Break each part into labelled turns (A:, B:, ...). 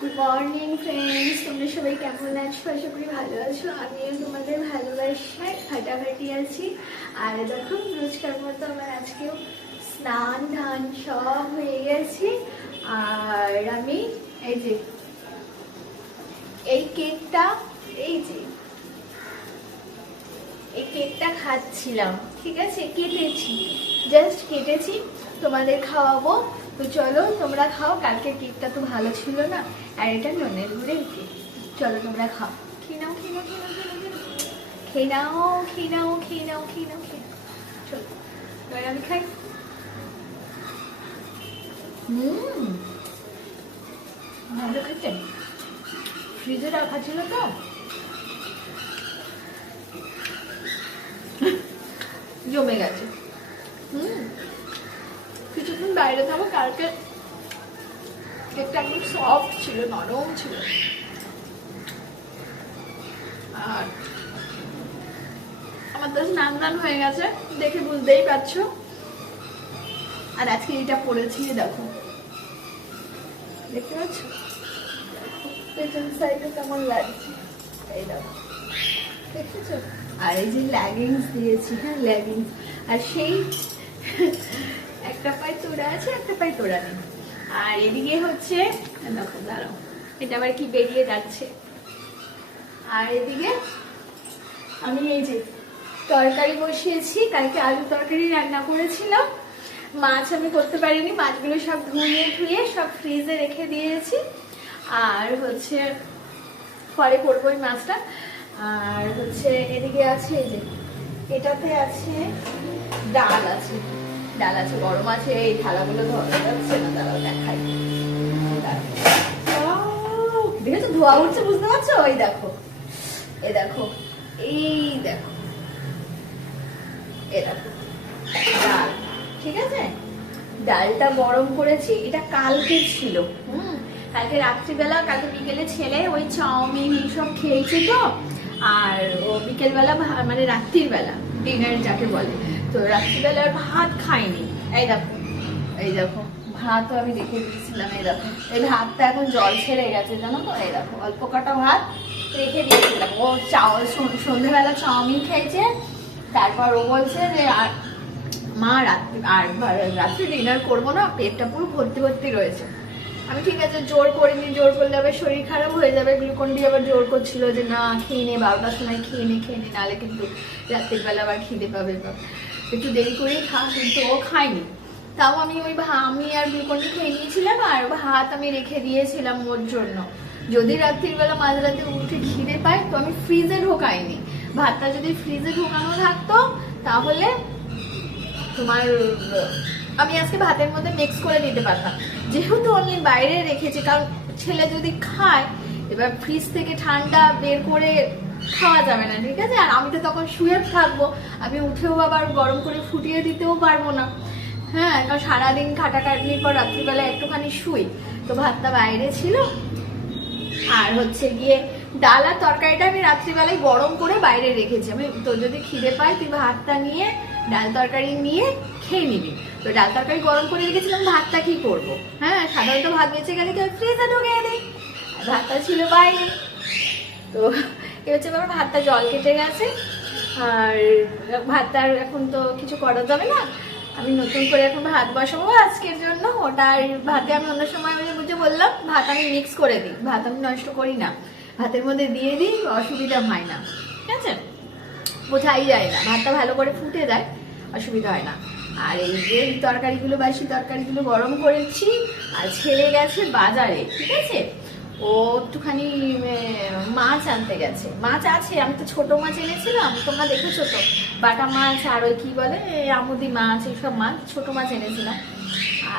A: Good morning friends তোমরা সবাই কেমন আছো? আশা করি ভালো আছো। আমিও তোমাদের ভালোবাসায় ফাটাফাটি আছি। আর দেখো, রোজকার মতো আমার আজকেও স্নান ধান সব হয়ে গেছে। আর আমি এই যে, এই কেকটা, এই যে, এই কেকটা খাচ্ছিলাম, ঠিক আছে? কেটেছি জাস্ট কেটেছি। তোমাদের খাওয়াবো। তো চলো তোমরা খাও কালকে কেকটা তো ভালো ছিল না আর এটা ননের ঘুরে চলো তোমরা খাও। খেয়ে নাও খেয়ে চলো আমি খাই। ভালো খেতে। ফ্রিজে রাখা ছিল তো। জমে গেছে। হুম বাইরে থাকো কালকে কেকটা একদম সফট ছিল, নরম ছিল। আর আমার তো স্নান টান হয়ে গেছে, দেখে বুঝতেই পারছ। আর আজকে এটা পরেছি, দেখো। দেখতে পাচ্ছ? পেছন সাইডে কেমন লাগছে? এই দেখো। দেখেছ? আর এই যে লেগিংস দিয়েছি হ্যাঁ লেগিংস আর সেই একটা পায়ে তোড়া আছে, একটা পায়ে তোড়া নেই। আর এদিকে হচ্ছে, দেখো, দাঁড়াও, এটা আবার কি বেরিয়ে যাচ্ছে? আর এদিকে আমি এই যে তরকারি বসিয়েছি, কালকে আলু তরকারি রান্না করেছিলাম। মাছ আমি করতে পারিনি, মাছগুলো সব ধুয়ে ধুয়ে সব ফ্রিজে রেখে দিয়েছি। আর হচ্ছে, পরে করব ওই মাছটা। আর হচ্ছে, এদিকে আছে এই যে, এটাতে আছে, ডাল আছে। ডাল আছে, গরম আছে, এই থালাগুলো যাচ্ছে না দাঁড়াও দেখাই। দেখেছ? ধোয়া উঠছে, বুঝতে পারছ? দেখো, এই দেখো এই দেখো এ দেখো, ডাল, ঠিক আছে? ডালটা গরম করেছি, এটা কালকে ছিল, হুম? কালকে রাত্রিবেলা, কালকে বিকেলে ছেলে ওই চাউমিন এইসব খেয়েছে তো, আর ও বিকেলবেলা মানে রাত্রির বেলা ডিনার যাকে বলে। তো রাত্রিবেলা আর ভাত খাইনি। এই দেখো এই দেখো ভাতও আমি রেখে দিয়েছিলাম এই দেখো। এই ভাতটা এখন জল ছেড়ে গেছে, জানো তো? এই দেখো, অল্প কটা ভাত রেখে দিয়েছিলাম। ও চাও সন- সন্ধ্যেবেলা চাউমিন খেয়েছে, তারপর ও বলছে যে, আর মা, রাত্রি আর রাত্রে ডিনার করব না, পেটটা পুরো ভর্তি ভর্তি রয়েছে। আমি ঠিক আছে, জোর করিনি, জোর করলে আবার শরীর খারাপ হয়ে যাবে। গ্লুকন ডি আবার জোর করছিল যে, না, খেয়ে নে, বারোটার সময় খেয়ে নে খেয়ে নে, নাহলে কিন্তু রাত্রিবেলা আবার খিদে পাবে। বা একটু দেরি করেই খা কিন্তু ও খায়নি। তাও আমি ওই আমি আর গ্লুকন ডি খেয়ে নিয়েছিলাম, আর ভাত আমি রেখে দিয়েছিলাম ওর জন্য। যদি রাত্রির বেলা মাঝরাতে উঠে খিদে পায়, তো আমি ফ্রিজে ঢোকাইনি। ভাতটা যদি ফ্রিজে ঢোকানো থাকতো, তাহলে তোমার, আমি আজকে ভাতের মধ্যে মিক্স করে দিতে পারতাম। যেহেতু আমি বাইরে রেখেছি, কারণ ছেলে যদি খায়, এবার ফ্রিজ থেকে ঠান্ডা বের করে খাওয়া যাবে না, ঠিক আছে? আর আমি তো তখন শুয়ে থাকব। আমি উঠেও আবার গরম করে ফুটিয়ে দিতেও পারব না। হ্যাঁ কারণ সারাদিন খাটাখাটনির পর রাত্রিবেলা একটুখানি শুই। তো ভাতটা বাইরে ছিল। আর হচ্ছে গিয়ে ডাল আর তরকারিটা আমি রাত্রিবেলায় গরম করে বাইরে রেখেছি। আমি তো যদি খিদে পাই তুই ভাতটা নিয়ে, ডাল তরকারি নিয়ে খেয়ে নিবি। তো ডাল তরকারি গরম করে রেখেছিলাম, ভাতটা কি করব? হ্যাঁ সাধারণত ভাত বেঁচে গেলে কেউ ফ্রিজে ঢুকিয়ে দিই? ভাতটা ছিল বাইরে। তো এ হচ্ছে আমার ভাতটা জল কেটে গেছে। আর ভাতটা এখন তো কিছু করা যাবে না। আমি নতুন করে এখন ভাত বসাবো আজকের জন্য। ওটা আর ভাতে আমি অন্য সময় আমি বুঝে বললাম, ভাত আমি মিক্স করে দিই। ভাত আমি নষ্ট করি না। ভাতের মধ্যে দিয়ে দিই, অসুবিধা হয় না। ঠিক আছে? বোঝাই যায় না। ভাতটা ভালো করে ফুটে যায়, অসুবিধা হয় না। আর এই যে তরকারিগুলো, বাসি তরকারিগুলো গরম করেছি, আর ছেড়ে গেছে বাজারে। ঠিক আছে? ও একটুখানি মাছ আনতে গেছে। মাছ আছে আমি তো ছোট মাছ এনেছিলাম তোমরা দেখেছ তো? বাটা মাছ আর ওই কি বলে আমুদি মাছ এইসব মাছ ছোট মাছ এনেছিলাম।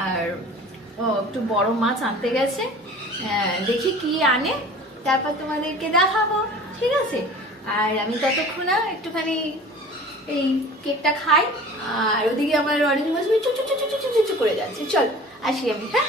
A: আর ও একটু বড় মাছ আনতে গেছে। আহ, দেখি কি আনে তারপর তোমাদেরকে দেখাবো ঠিক আছে? আর আমি ততক্ষণ একটুখানি এই কেকটা খাই আর ওদিকে আমার অরেঞ্জ মাছ চু চু চু চু চু চু চু করে যাচ্ছে। চল আসি আমি হ্যাঁ?